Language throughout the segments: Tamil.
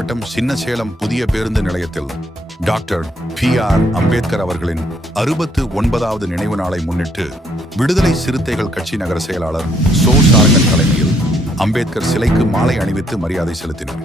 மாவட்டம் சின்னசேலம் புதிய பேருந்து நிலையத்தில் டாக்டர் பி.ஆர். அம்பேத்கர் அவர்களின் 69வது நினைவு நாளை முன்னிட்டு விடுதலை சிறுத்தைகள் கட்சி நகர செயலாளர் சோ. சாரங்கன் தலைமையில் அம்பேத்கர் சிலைக்கு மாலை அணிவித்து மரியாதை செலுத்தினர்.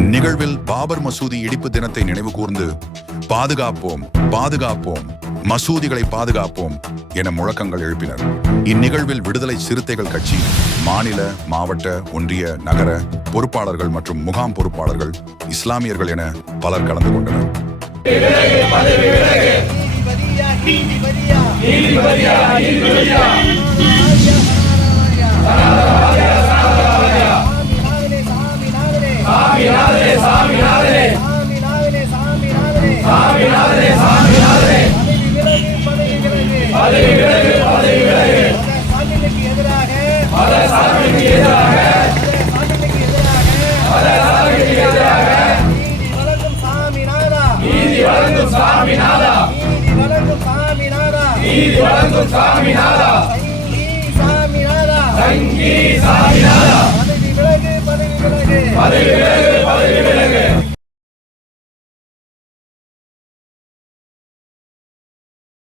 இந்நிகழ்வில் பாபர் மசூதி இடிப்பு தினத்தை நினைவு கூர்ந்து பாதுகாப்போம் பாதுகாப்போம் மசூதிகளை பாதுகாப்போம் என முழக்கங்கள் எழுப்பினர். இந்நிகழ்வில் விடுதலை சிறுத்தைகள் கட்சி மாநில, மாவட்ட, ஒன்றிய, நகர பொறுப்பாளர்கள் மற்றும் முகாம் பொறுப்பாளர்கள், இஸ்லாமியர்கள் என பலர் கலந்து கொண்டனர். பதவி விலகு